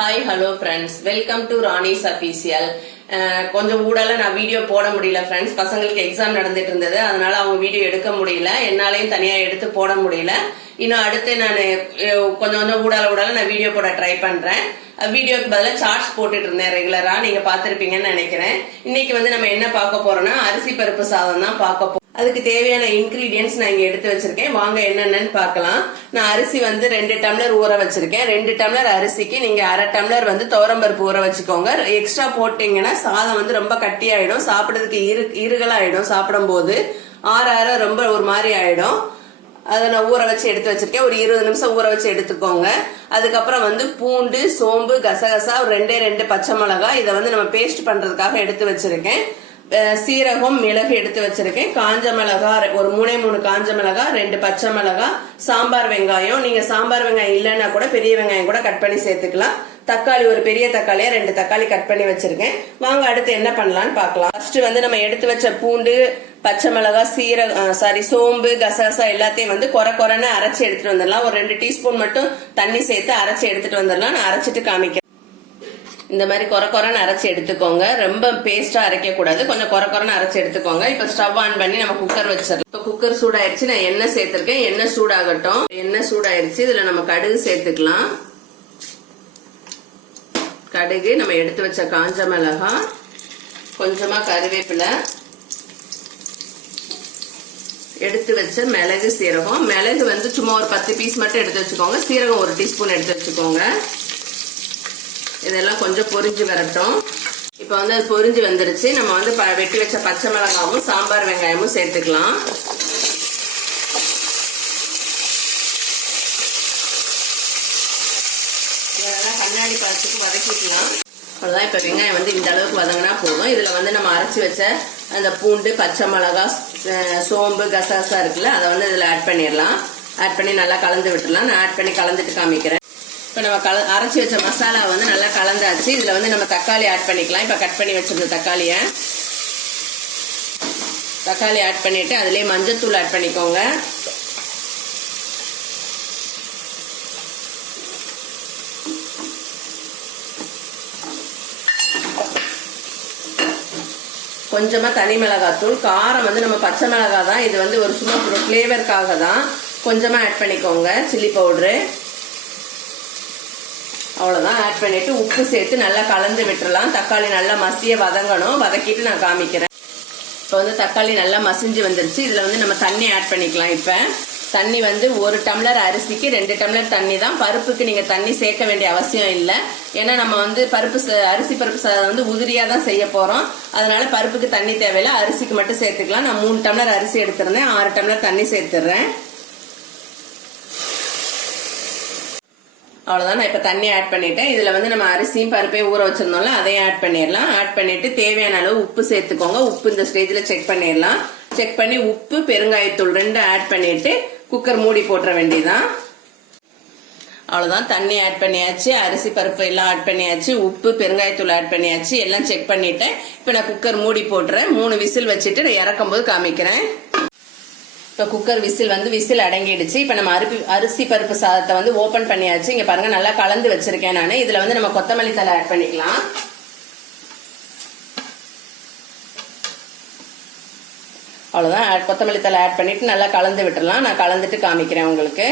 Hi hello friends welcome to Rani's official கொஞ்சம் ஊடால நான் வீடியோ போட முடியல ஃப்ரெண்ட்ஸ் பசங்களுக்கு எக்ஸாம் நடந்துட்டு இருந்தது. அதனால அவங்க வீடியோ எடுக்க முடியல. என்னாலையும் தனியா எடுத்து போட முடியல. இன்னும் அடுத்து நான் கொஞ்சம் கொஞ்சம் ஊடால ஊடால நான் வீடியோ போட ட்ரை பண்றேன். வீடியோக்கு பதிலாக சார்ட்ஸ் போட்டுட்டு இருந்தேன் ரெகுலரா நீங்க பார்த்துருப்பீங்கன்னு நினைக்கிறேன். இன்னைக்கு வந்து நம்ம என்ன பார்க்க போறோம்னா அரிசி பருப்பு சாதம் தான் பார்க்க போறோம் அதுக்கு தேவையான இன்கிரீடியன்ஸ் நான் இங்கே எடுத்து வச்சிருக்கேன். வாங்க என்னென்னு பார்க்கலாம். நான் அரிசி வந்து ரெண்டு டம்ளர் ஊற வச்சிருக்கேன். ரெண்டு டம்ளர் அரிசிக்கு நீங்கள் அரை டம்ளர் வந்து துவரம்பருப்பு ஊற வச்சுக்கோங்க. எக்ஸ்ட்ரா போட்டிங்கன்னா சாதம் வந்து ரொம்ப கட்டியாயிடும். சாப்பிட்றதுக்கு இரு இருகலாயிடும் சாப்பிடும்போது. ஆற ஆற ரொம்ப ஒரு மாதிரி ஆயிடும். அதை நான் ஊற வச்சு எடுத்து வச்சிருக்கேன். ஒரு இருபது நிமிஷம் ஊற வச்சு எடுத்துக்கோங்க. அதுக்கப்புறம் வந்து பூண்டு சோம்பு கசகசா ஒரு ரெண்டே ரெண்டு பச்சை மிளகாய். இதை வந்து நம்ம பேஸ்ட் பண்றதுக்காக எடுத்து வச்சிருக்கேன். சீரகம் மிளகு எடுத்து வச்சிருக்கேன். காஞ்ச மிளகா ஒரு மூணே மூணு காஞ்ச மிளகா ரெண்டு பச்சை மிளகா சாம்பார் வெங்காயம். நீங்க சாம்பார் வெங்காயம் இல்லைன்னா கூட பெரிய வெங்காயம் கூட கட் பண்ணி சேர்த்துக்கலாம். தக்காளி ஒரு பெரிய தக்காளியா ரெண்டு தக்காளி கட் பண்ணி வச்சிருக்கேன். வாங்க அடுத்து என்ன பண்ணலாம்னு பார்க்கலாம். ஃபர்ஸ்ட் வந்து நம்ம எடுத்து வச்ச பூண்டு பச்சை மிளகா சீரகம் சாரி சோம்பு கசகசா எல்லாத்தையும் வந்து குறை குறைன்னு அரைச்சி எடுத்துட்டு வந்துடலாம். ஒரு ரெண்டு டீஸ்பூன் மட்டும் தண்ணி சேர்த்து அரைச்சி எடுத்துட்டு வந்துடலாம். நான் அரைச்சிட்டு காமிக்கிறேன். இந்த மாதிரி குறை குறைன்னு அரைச்சி எடுத்துக்கோங்க. ரொம்ப பேஸ்டா அரைக்க கூடாது. கொஞ்சம் குறை குறைன்னு அரைச்சி எடுத்துக்கோங்க. இப்ப ஸ்டவ் ஆன் பண்ணி நம்ம குக்கர் வச்சிடலாம். இப்ப குக்கர் சூடாயிருச்சு. நான் எண்ணெய் சேர்த்திருக்கேன். எண்ணெய் சூடாகட்டும். எண்ணெய் சூடாயிருச்சு. இதுல நம்ம கடுகு சேர்த்துக்கலாம். கடுகு நம்ம எடுத்து வச்ச காஞ்ச மிளகா கொஞ்சமா கருவேப்பிலை எடுத்து வச்ச மிளகு சீரகம். மிளகு வந்து சும்மா ஒரு பத்து பீஸ் மட்டும் எடுத்து வச்சுக்கோங்க. சீரகம் ஒரு டீஸ்பூன் எடுத்து வச்சுக்கோங்க. இதெல்லாம் கொஞ்சம் பொரிஞ்சு வரட்டும். இப்போ வந்து அது பொரிஞ்சு வந்துருச்சு. நம்ம வந்து ப- வெட்டி வச்ச பச்சை மிளகாவும் சாம்பார் வெங்காயமும் சேர்த்துக்கலாம். இதெல்லாம் கண்ணாடி பழத்துக்கு வதக்கிக்கலாம். அவ்வளோதான் இப்போ வெங்காயம் வந்து இந்த அளவுக்கு வதங்கினா போதும். இதில் வந்து நம்ம அரைச்சி வச்ச அந்த பூண்டு பச்சை மிளகா சோம்பு கசகசா இருக்குல்ல அதை வந்து இதில் ஆட் பண்ணிடலாம். ஆட் பண்ணி நல்லா கலந்து விட்டுலாம் நான் ஆட் பண்ணி கலந்துட்டு காமிக்கிறேன். இப்போ நம்ம கல அரைச்சி வச்ச மசாலா வந்து நல்லா கலந்தாச்சு. இதில் வந்து நம்ம தக்காளி ஆட் பண்ணிக்கலாம். இப்போ கட் பண்ணி வச்சிருந்த தக்காளியை. தக்காளி ஆட் பண்ணிட்டு அதிலே மஞ்சத்தூள் ஆட் பண்ணிக்கோங்க. கொஞ்சமா தனி மிளகாத்தூள் காரம் வந்து நம்ம பச்சை மிளகா தான் இது வந்து ஒரு சும்மா ஒரு ஃப்ளேவருக்காக தான் கொஞ்சமா ஆட் பண்ணிக்கோங்க சில்லி பவுடரு அவ்வளோதான் ஆட் பண்ணிட்டு உப்பு சேர்த்து நல்லா கலந்து விட்டுறலாம். தக்காளி நல்லா மசிய வதங்கணும். வதக்கிட்டு நான் காமிக்கிறேன். இப்போ வந்து தக்காளி நல்லா மசிஞ்சு வந்துருச்சு. இதில் வந்து நம்ம தண்ணி ஆட் பண்ணிக்கலாம் இப்போ. தண்ணி வந்து ஒரு டம்ளர் அரிசிக்கு ரெண்டு டம்ளர் தண்ணி தான். பருப்புக்கு நீங்கள் தண்ணி சேர்க்க வேண்டிய அவசியம் இல்லை. ஏன்னா நம்ம வந்து பருப்பு அரிசி பருப்பு சாதம் வந்து உதிரியாக தான் செய்ய போகிறோம் அதனால பருப்புக்கு தண்ணி தேவையில்லை. அரிசிக்கு மட்டும் சேர்த்துக்கலாம். நான் மூணு டம்ளர் அரிசி எடுத்துருந்தேன். ஆறு டம்ளர் தண்ணி சேர்த்துடுறேன் அவ்வளோதான் நான் இப்போ தண்ணி ஆட் பண்ணிட்டேன். இதில் வந்து நம்ம அரிசியும் பருப்பையும் ஊற வச்சுருந்தோம்ல அதையும் ஆட் பண்ணிடலாம். ஆட் பண்ணிட்டு தேவையான அளவு உப்பு சேர்த்துக்கோங்க. உப்பு இந்த ஸ்டேஜில் செக் பண்ணிடலாம். செக் பண்ணி உப்பு பெருங்காயத்தூள் ரெண்டும் ஆட் பண்ணிட்டு குக்கர் மூடி போட்டுற வேண்டியதான் அவ்வளோதான் தண்ணி ஆட் பண்ணியாச்சு. அரிசி பருப்பு எல்லாம் ஆட் பண்ணியாச்சு. உப்பு பெருங்காயத்தூள் ஆட் பண்ணியாச்சு. எல்லாம் செக் பண்ணிட்டேன். இப்போ நான் குக்கர் மூடி போட்டுறேன். மூணு விசில் வச்சுட்டு நான் இறக்கும் போது காமிக்கிறேன். இப்போ குக்கர் விசில் வந்து விசில் அடங்கிடுச்சு. இப்போ நம்ம அரிசி அரிசி பருப்பு சாதத்தை வந்து ஓபன் பண்ணியாச்சு. இங்க பாருங்க நல்லா கலந்து வச்சிருக்கேன் நான். இதுல வந்து நம்ம கொத்தமல்லி தலை ஆட் பண்ணிக்கலாம். அவ்வளவுதான். கொத்தமல்லி தலை ஆட் பண்ணிட்டு நல்லா கலந்து விட்டுறலாம் நான் கலந்துட்டு காமிக்கிறேன் உங்களுக்கு.